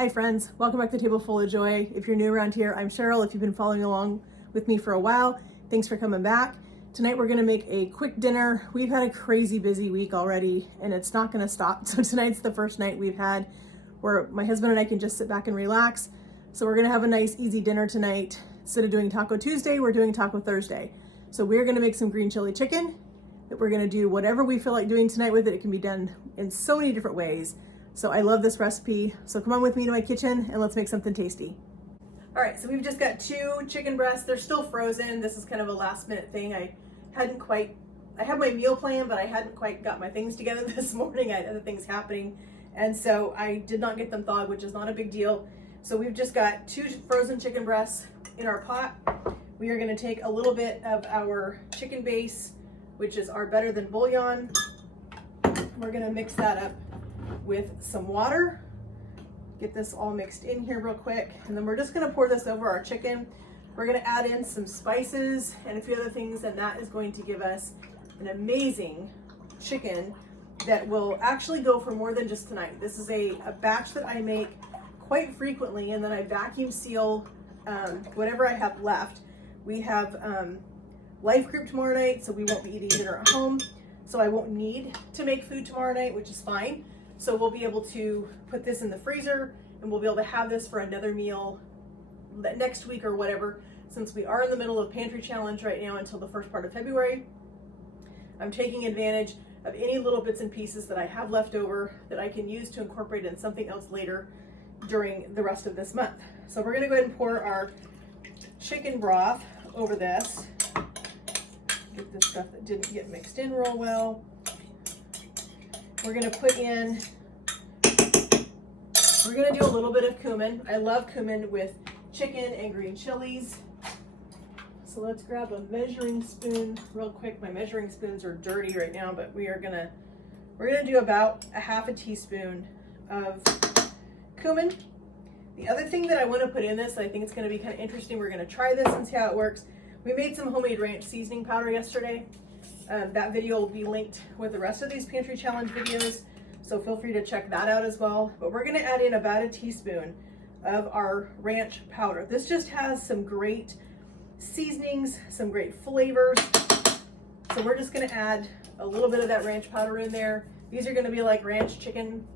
Hi friends, welcome back to Table Full of Joy. If you're new around here, I'm Cheryl. If you've been following along with me for a while, thanks for coming back. Tonight we're gonna make a quick dinner. We've had a crazy busy week already and it's not gonna stop. So tonight's the first night we've had where my husband and I can just sit back and relax. So we're gonna have a nice easy dinner tonight. Instead of doing Taco Tuesday, we're doing Taco Thursday. So we're gonna make some green chili chicken that we're gonna do whatever we feel like doing tonight with it. It can be done in so many different ways. So I love this recipe. So come on with me to my kitchen and let's make something tasty. All right, so we've just got 2 chicken breasts. They're still frozen. This is kind of a last minute thing. I had my meal plan, but I hadn't quite got my things together this morning. I had other things happening. And so I did not get them thawed, which is not a big deal. So we've just got 2 frozen chicken breasts in our pot. We are gonna take a little bit of our chicken base, which is our better than bouillon. We're gonna mix that up with some water. Get this all mixed in here real quick. And then we're just gonna pour this over our chicken. We're gonna add in some spices and a few other things, and that is going to give us an amazing chicken that will actually go for more than just tonight. This is a batch that I make quite frequently, and then I vacuum seal whatever I have left. We have life group tomorrow night, so we won't be eating dinner at home. So I won't need to make food tomorrow night, which is fine. So we'll be able to put this in the freezer and we'll be able to have this for another meal next week or whatever. Since we are in the middle of pantry challenge right now until the first part of February, I'm taking advantage of any little bits and pieces that I have left over that I can use to incorporate in something else later during the rest of this month. So we're gonna go ahead and pour our chicken broth over this. Get this stuff that didn't get mixed in real well. We're gonna put in, we're gonna do a little bit of cumin. I love cumin with chicken and green chilies. So let's grab a measuring spoon real quick. My measuring spoons are dirty right now, but we're gonna do about a half a teaspoon of cumin. The other thing that I wanna put in this, I think it's gonna be kind of interesting. We're gonna try this and see how it works. We made some homemade ranch seasoning powder yesterday. That video will be linked with the rest of these pantry challenge videos, so feel free to check that out as well. But we're gonna add in about a teaspoon of our ranch powder. This just has some great seasonings, some great flavors. So we're just gonna add a little bit of that ranch powder in there. These are gonna be like ranch chicken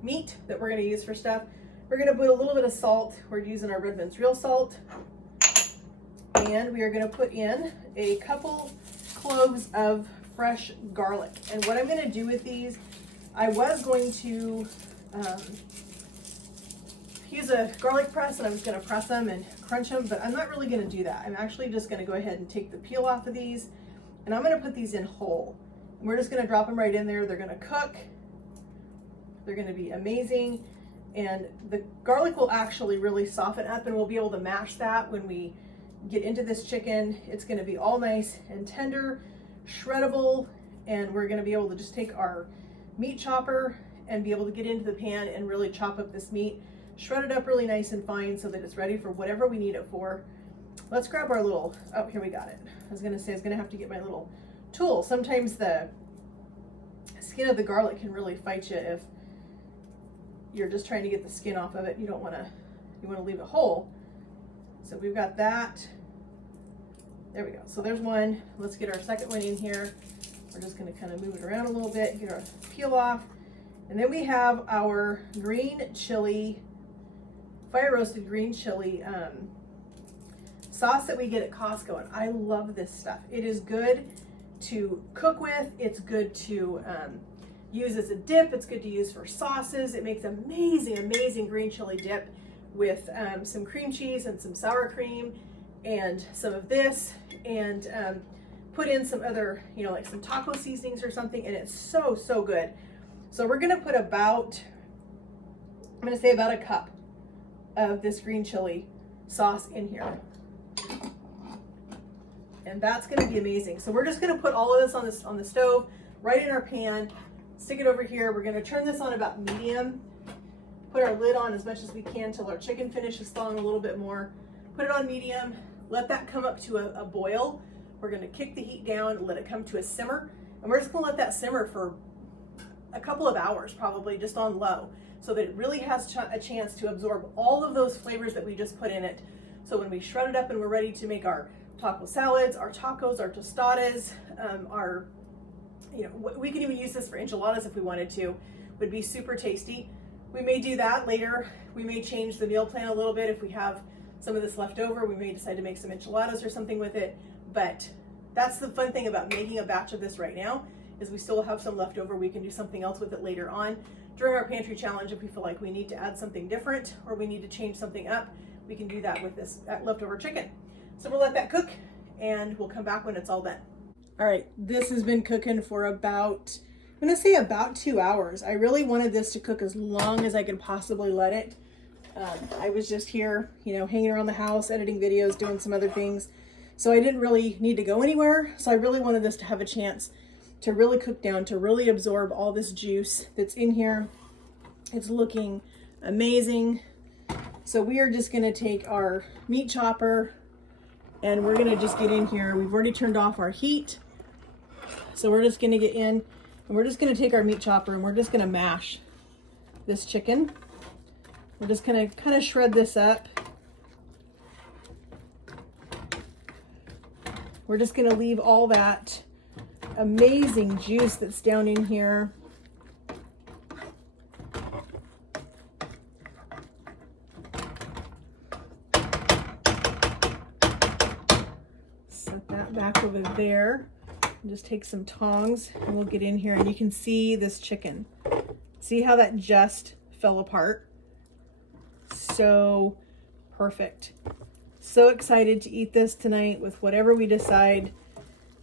meat that we're gonna use for stuff. We're gonna put a little bit of salt. We're using our Redmond's real salt. And we are gonna put in a couple cloves of fresh garlic. And what I'm gonna do with these, I was going to use a garlic press and I was gonna press them and crunch them, but I'm not really gonna do that. I'm actually just gonna go ahead and take the peel off of these, and I'm gonna put these in whole. And we're just gonna drop them right in there. They're gonna cook. They're gonna be amazing. And the garlic will actually really soften up, and we'll be able to mash that when we get into this chicken. It's gonna be all nice and tender, shreddable, and we're gonna be able to just take our meat chopper and be able to get into the pan and really chop up this meat, shred it up really nice and fine so that it's ready for whatever we need it for. Let's grab our little, oh, here we got it. I was gonna say I was gonna have to get my little tool. Sometimes the skin of the garlic can really fight you if you're just trying to get the skin off of it. You wanna leave it whole. So we've got that. There we go. So there's one. Let's get our second one in here. We're just gonna kind of move it around a little bit, get our peel off. And then we have our green chili, fire roasted green chili sauce that we get at Costco. And I love this stuff. It is good to cook with. It's good to use as a dip. It's good to use for sauces. It makes amazing, amazing green chili dip with some cream cheese and some sour cream and some of this, and put in some other, like some taco seasonings or something, and it's so, so good. So we're gonna put about a cup of this green chili sauce in here. And that's gonna be amazing. So we're just gonna put all of this on the stove, right in our pan, stick it over here. We're gonna turn this on about medium, put our lid on as much as we can till our chicken finishes thawing a little bit more. Put it on medium, let that come up to a boil. We're gonna kick the heat down, let it come to a simmer, and we're just gonna let that simmer for a couple of hours probably just on low, so that it really has a chance to absorb all of those flavors that we just put in it. So when we shred it up and we're ready to make our taco salads, our tacos, our tostadas, we can even use this for enchiladas if we wanted to. Would be super tasty. We may do that later. We may change the meal plan a little bit. If we have some of this left over, we may decide to make some enchiladas or something with it. But that's the fun thing about making a batch of this right now, is we still have some left over. We can do something else with it later on during our pantry challenge. If we feel like we need to add something different or we need to change something up, we can do that with this leftover chicken. So we'll let that cook and we'll come back when it's all done. All right, this has been cooking for about 2 hours. I really wanted this to cook as long as I could possibly let it. I was just here, hanging around the house, editing videos, doing some other things. So I didn't really need to go anywhere. So I really wanted this to have a chance to really cook down, to really absorb all this juice that's in here. It's looking amazing. So we are just gonna take our meat chopper and we're gonna just get in here. We've already turned off our heat. So we're just gonna get in and we're just gonna take our meat chopper and we're just gonna mash this chicken. We're just gonna kind of shred this up. We're just gonna leave all that amazing juice that's down in here. Set that back over there. Just take some tongs and we'll get in here and you can see this chicken. See how that just fell apart? So perfect. So excited to eat this tonight with whatever we decide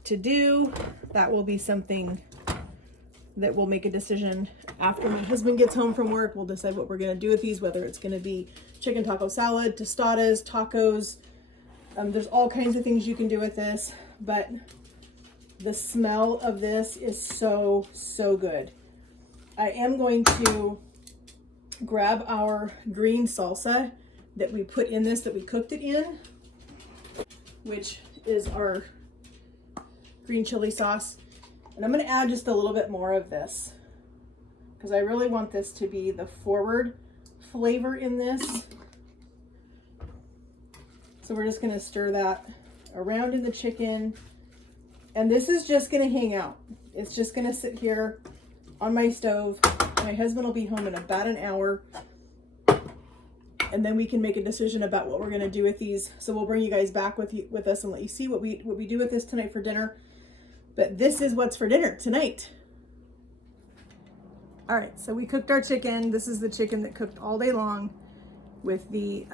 to do. That will be something that we'll make a decision after my husband gets home from work. We'll decide what we're gonna do with these, whether it's gonna be chicken taco salad, tostadas, tacos. There's all kinds of things you can do with this, but the smell of this is so, so good. I am going to grab our green salsa that we put in this, that we cooked it in, which is our green chili sauce. And I'm gonna add just a little bit more of this because I really want this to be the forward flavor in this. So we're just gonna stir that around in the chicken. And this is just gonna hang out. It's just gonna sit here on my stove. My husband will be home in about an hour. And then we can make a decision about what we're gonna do with these. So we'll bring you guys back with us and let you see what we do with this tonight for dinner. But this is what's for dinner tonight. All right, so we cooked our chicken. This is the chicken that cooked all day long with the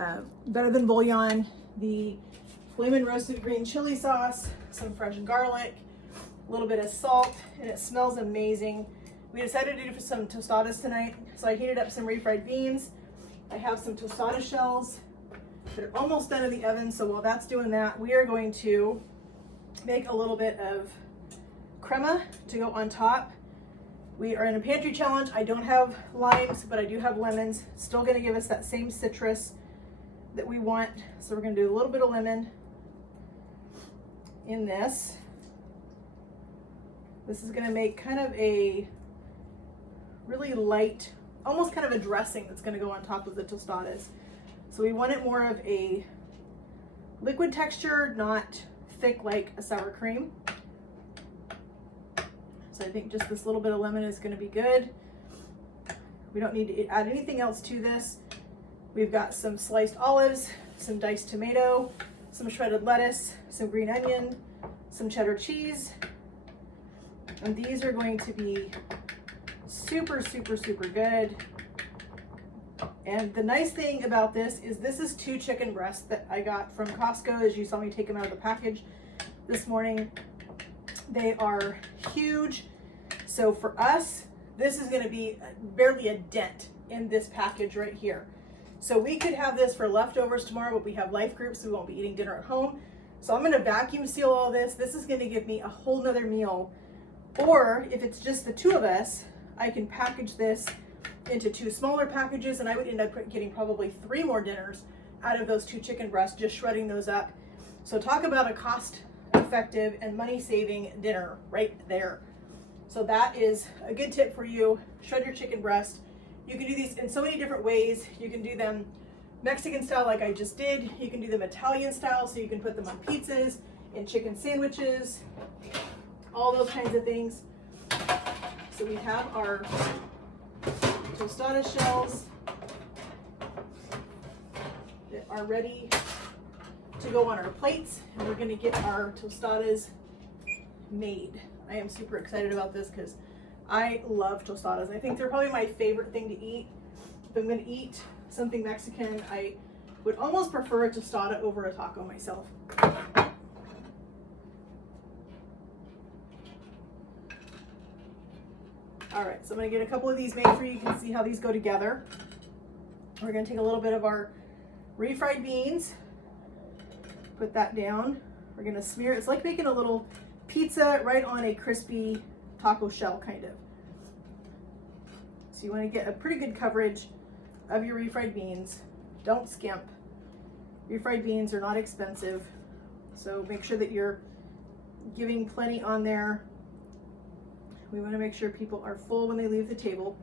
Better Than Bouillon, the flamin' roasted green chili sauce, some fresh garlic, a little bit of salt, and it smells amazing. We decided to do some tostadas tonight, so I heated up some refried beans. I have some tostada shells that are almost done in the oven, so while that's doing that, we are going to make a little bit of crema to go on top. We are in a pantry challenge. I don't have limes, but I do have lemons. Still gonna give us that same citrus that we want. So we're gonna do a little bit of lemon in this. This is gonna make kind of a really light, almost kind of a dressing that's gonna go on top of the tostadas. So we want it more of a liquid texture, not thick like a sour cream. So I think just this little bit of lemon is gonna be good. We don't need to add anything else to this. We've got some sliced olives, some diced tomato, some shredded lettuce, some green onion, some cheddar cheese. And these are going to be super, super, super good. And the nice thing about this is 2 chicken breasts that I got from Costco, as you saw me take them out of the package this morning. They are huge. So for us, this is gonna be barely a dent in this package right here. So we could have this for leftovers tomorrow, but we have life groups, so we won't be eating dinner at home. So I'm gonna vacuum seal all this. This is gonna give me a whole nother meal. Or if it's just the 2 of us, I can package this into 2 smaller packages, and I would end up getting probably 3 more dinners out of those 2 chicken breasts, just shredding those up. So talk about a cost effective and money saving dinner right there. So that is a good tip for you. Shred your chicken breast. You can do these in so many different ways. You can do them Mexican style like I just did. You can do them Italian style, so you can put them on pizzas, in chicken sandwiches, all those kinds of things. So we have our tostada shells that are ready to go on our plates, and we're gonna get our tostadas made. I am super excited about this because I love tostadas. I think they're probably my favorite thing to eat. If I'm gonna eat something Mexican, I would almost prefer a tostada over a taco myself. All right, so I'm gonna get a couple of these made for you. You can see how these go together. We're gonna take a little bit of our refried beans, put that down. We're gonna smear, it's like making a little pizza right on a crispy taco shell, kind of. So you wanna get a pretty good coverage of your refried beans. Don't skimp. Refried beans are not expensive, so make sure that you're giving plenty on there. We want to make sure people are full when they leave the table.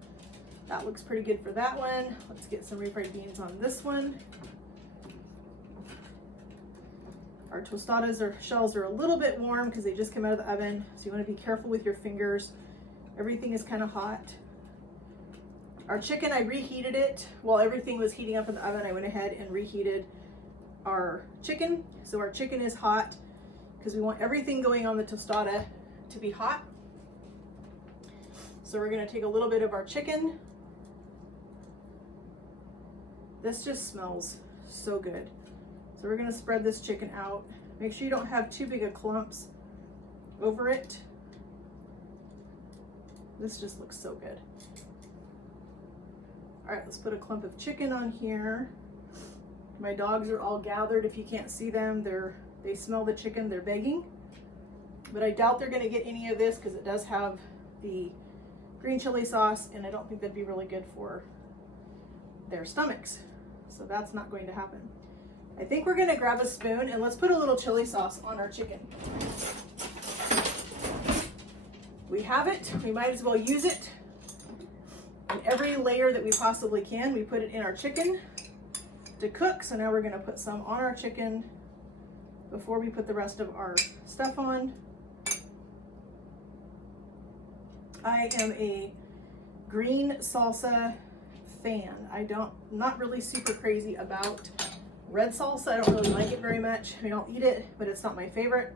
That looks pretty good for that one. Let's get some refried beans on this one. Our tostadas or shells are a little bit warm because they just come out of the oven, so you want to be careful with your fingers. Everything is kind of hot. Our chicken, I reheated it while everything was heating up in the oven. I went ahead and reheated our chicken. So our chicken is hot because we want everything going on the tostada to be hot. So we're gonna take a little bit of our chicken. This just smells so good. So we're gonna spread this chicken out. Make sure you don't have too big of clumps over it. This just looks so good. All right, let's put a clump of chicken on here. My dogs are all gathered. If you can't see them, they smell the chicken, they're begging. But I doubt they're gonna get any of this because it does have the green chili sauce, and I don't think that'd be really good for their stomachs. So that's not going to happen. I think we're gonna grab a spoon and let's put a little chili sauce on our chicken. We have it, we might as well use it. In every layer that we possibly can, we put it in our chicken to cook. So now we're gonna put some on our chicken before we put the rest of our stuff on. I am a green salsa fan. I'm not really super crazy about red salsa. I don't really like it very much. I mean, I'll eat it, but it's not my favorite.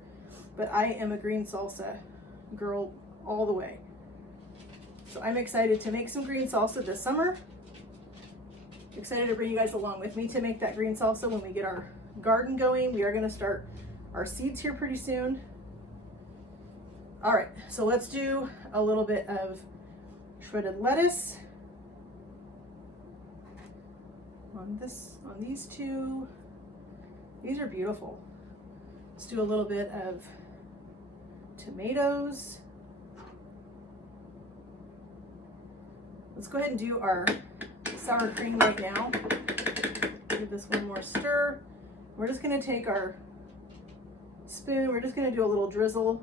But I am a green salsa girl all the way. So I'm excited to make some green salsa this summer. Excited to bring you guys along with me to make that green salsa when we get our garden going. We are gonna start our seeds here pretty soon. All right, so let's do a little bit of shredded lettuce on these two. These are beautiful. Let's do a little bit of tomatoes. Let's go ahead and do our sour cream right now. Give this one more stir. We're just gonna take our spoon, we're just gonna do a little drizzle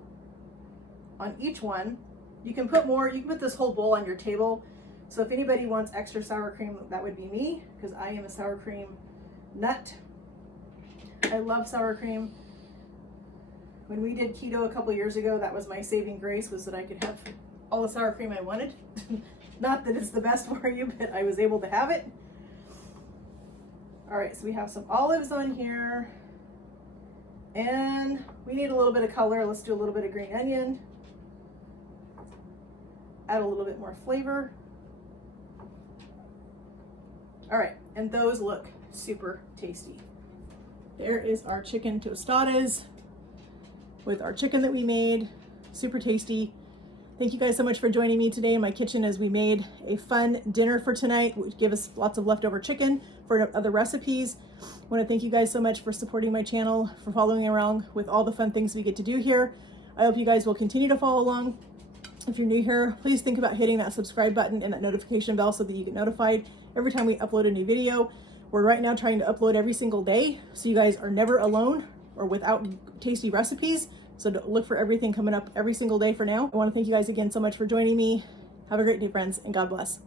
on each one. You can put more, you can put this whole bowl on your table. So if anybody wants extra sour cream, that would be me, because I am a sour cream nut. I love sour cream. When we did keto a couple years ago, that was my saving grace, was that I could have all the sour cream I wanted. Not that it's the best for you, but I was able to have it. All right, so we have some olives on here. And we need a little bit of color. Let's do a little bit of green onion. Add a little bit more flavor. All right, and those look super tasty. There is our chicken tostadas with our chicken that we made. Super tasty. Thank you guys so much for joining me today in my kitchen as we made a fun dinner for tonight, which gave us lots of leftover chicken for other recipes. I want to thank you guys so much for supporting my channel, for following around with all the fun things we get to do here. I hope you guys will continue to follow along. If you're new here, please think about hitting that subscribe button and that notification bell so that you get notified every time we upload a new video. We're right now trying to upload every single day, so you guys are never alone or without tasty recipes So look for everything coming up every single day for now. I want to thank you guys again so much for joining me. Have a great day, friends, and God bless.